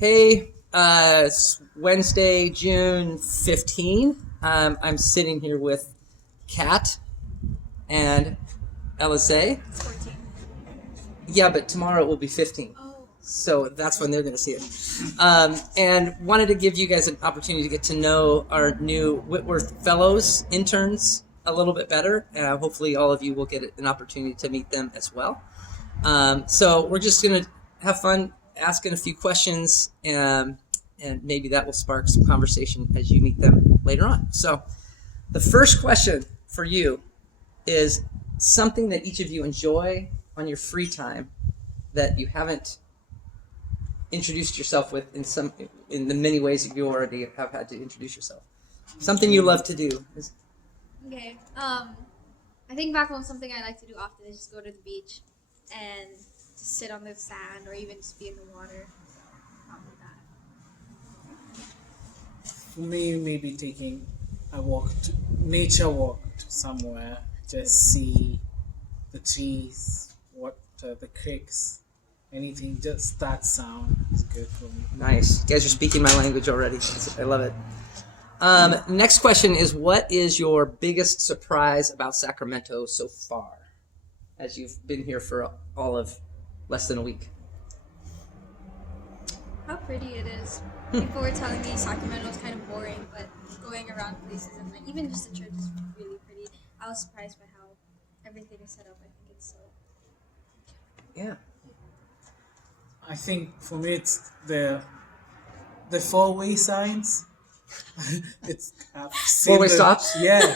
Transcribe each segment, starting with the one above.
Hey, it's Wednesday, June 15. I'm sitting here with Kat and LSA. It's 14. Yeah, but tomorrow it will be 15. Oh. So that's when they're going to see it. And wanted to give you guys an opportunity to get to know our new Whitworth Fellows interns a little bit better. Hopefully all of you will get an opportunity to meet them as well. So we're just going to have fun asking a few questions, and maybe that will spark some conversation as you meet them later on. So the first question for you is something that each of you enjoy on your free time that you haven't introduced yourself with in the many ways that you already have had to introduce yourself. Something you love to do. Okay. I think back home, something I like to do often is just go to the beach and just sit on the sand or even just be in the water. Probably that. For me, maybe taking a walk, nature walk to somewhere, just see the trees, the creeks, anything, just that sound is good for me. Nice. You guys are speaking my language already. I love it. Next question is, what is your biggest surprise about Sacramento so far, as you've been here for all of less than a week? How pretty it is. People were telling me Sacramento is kind of boring, but going around places and like even just the church is really pretty. I was surprised by how everything is set up. I think it's so. Yeah. I think for me it's the four-way signs. It's Four-way stops? Yeah.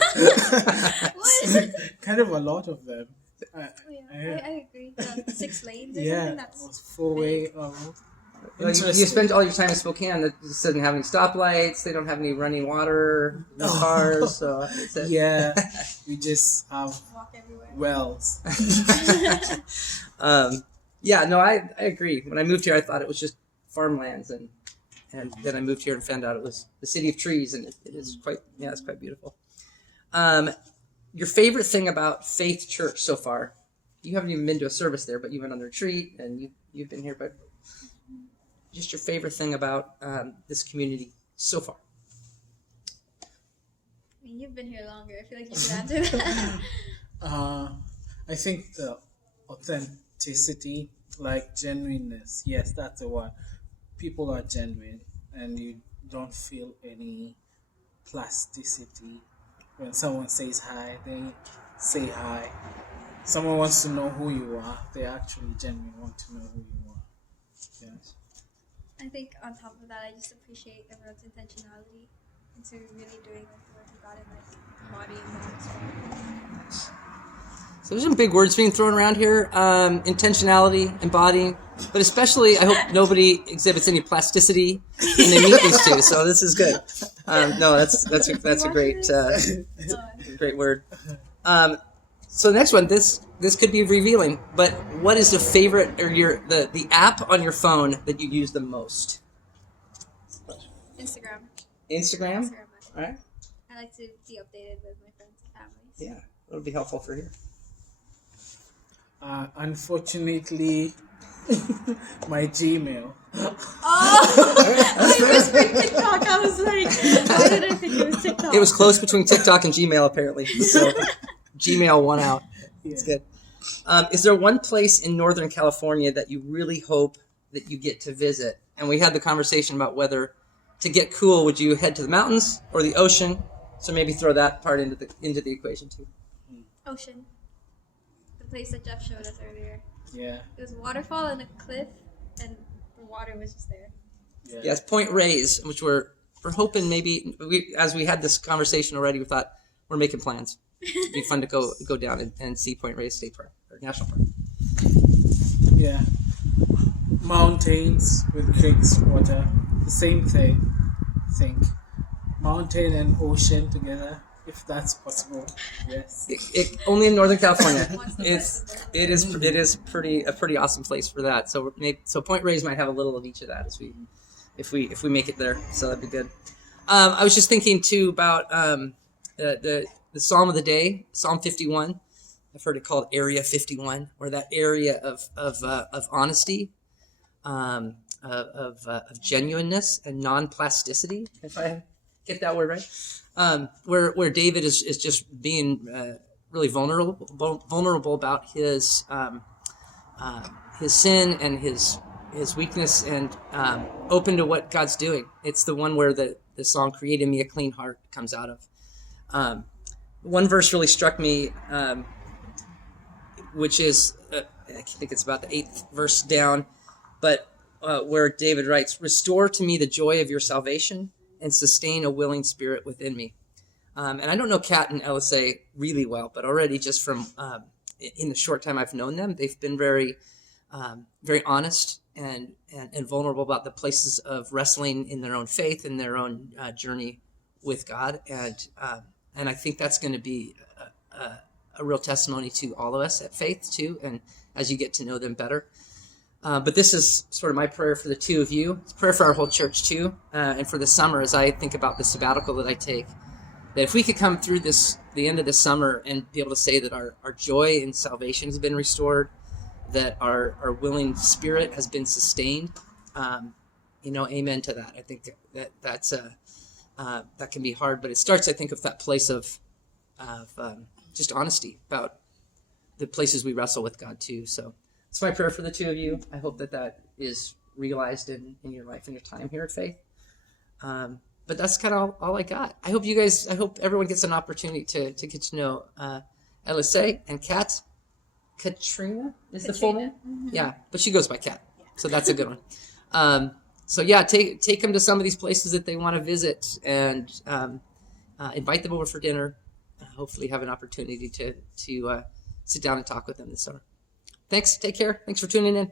What? Kind of a lot of them. I agree. The 6 lanes or Yeah, something. That's four-way. You spend all your time in Spokane that just doesn't have any stoplights. They don't have any running water, no cars. So yeah, we just have walk everywhere. wells. Yeah, no, I agree. When I moved here, I thought it was just farmlands, and then I moved here and found out it was the city of trees, and it is quite, it's quite beautiful. Your favorite thing about Faith Church so far? You haven't even been to a service there, but you've been on the retreat, and you've been here, but just your favorite thing about this community so far? I mean, you've been here longer. I feel like you could answer that. I think the authenticity, like genuineness. Yes, that's the word. People are genuine, and you don't feel any plasticity. When someone says hi, they say hi. Someone wants to know who you are. They actually genuinely want to know who you are. Yes. I think on top of that, I just appreciate everyone's intentionality into really doing like the work of God and like embodying that as well. So there's some big words being thrown around here. Intentionality, embodying, but especially I hope nobody exhibits any plasticity when they meet these two. So this is good. No, that's a great great word. So the next one, this could be revealing, but what is the favorite or the app on your phone that you use the most? Instagram. Instagram? All right. I like to be updated with my friends and families. Yeah, it'll be helpful for here. Unfortunately, my Gmail. Oh! I whispered TikTok. I was like, why did I think it was TikTok? It was close between TikTok and Gmail, apparently. So Gmail won out. It's good. Is there one place in Northern California that you really hope that you get to visit? And we had the conversation about whether to get cool, would you head to the mountains or the ocean? So maybe throw that part into the equation too. Ocean. The place that Jeff showed us earlier. Yeah. It was a waterfall and a cliff, and the water was just there. Yeah, it's Point Reyes, which we're hoping maybe as we had this conversation already, we thought we're making plans. It'd be fun to go down and see Point Reyes State Park or National Park. Yeah. Mountains with creeks, water, the same thing. I think mountain and ocean together, if that's possible. Yes. Only in Northern California. It is a pretty awesome place for that. So Point Reyes might have a little of each of that if we make it there. So that'd be good. I was just thinking too about the Psalm of the day, Psalm 51. I've heard it called Area 51, or that area of honesty. of genuineness and non-plasticity, if I get that word right, where David is just being really vulnerable about his sin and his weakness, and open to what God's doing. It's the one where the song "Create in Me a Clean Heart" comes out of. One verse really struck me, which is I think it's about the 8th verse down, but where David writes, "Restore to me the joy of your salvation and sustain a willing spirit within me." And I don't know Kat and LSA really well, but already just from in the short time I've known them, they've been very honest and vulnerable about the places of wrestling in their own faith and their own journey with God. And I think that's going to be a real testimony to all of us at Faith too, and as you get to know them better. But this is sort of my prayer for the two of you. It's a prayer for our whole church too, and for the summer as I think about the sabbatical that I take, that if we could come through the end of the summer and be able to say that our joy in salvation has been restored, that our willing spirit has been sustained, amen to that. I think that's that can be hard, but it starts, I think, with that place of just honesty about the places we wrestle with God too. So it's my prayer for the two of you. I hope that is realized in your life and your time here at Faith. But that's kind of all I got. I hope everyone gets an opportunity to get to know LSA and Kat. Katrina is the full name? Mm-hmm. Yeah, but she goes by Kat. Yeah. So that's a good one. So yeah, take them to some of these places that they want to visit, and invite them over for dinner. Hopefully have an opportunity to sit down and talk with them this summer. Thanks. Take care. Thanks for tuning in.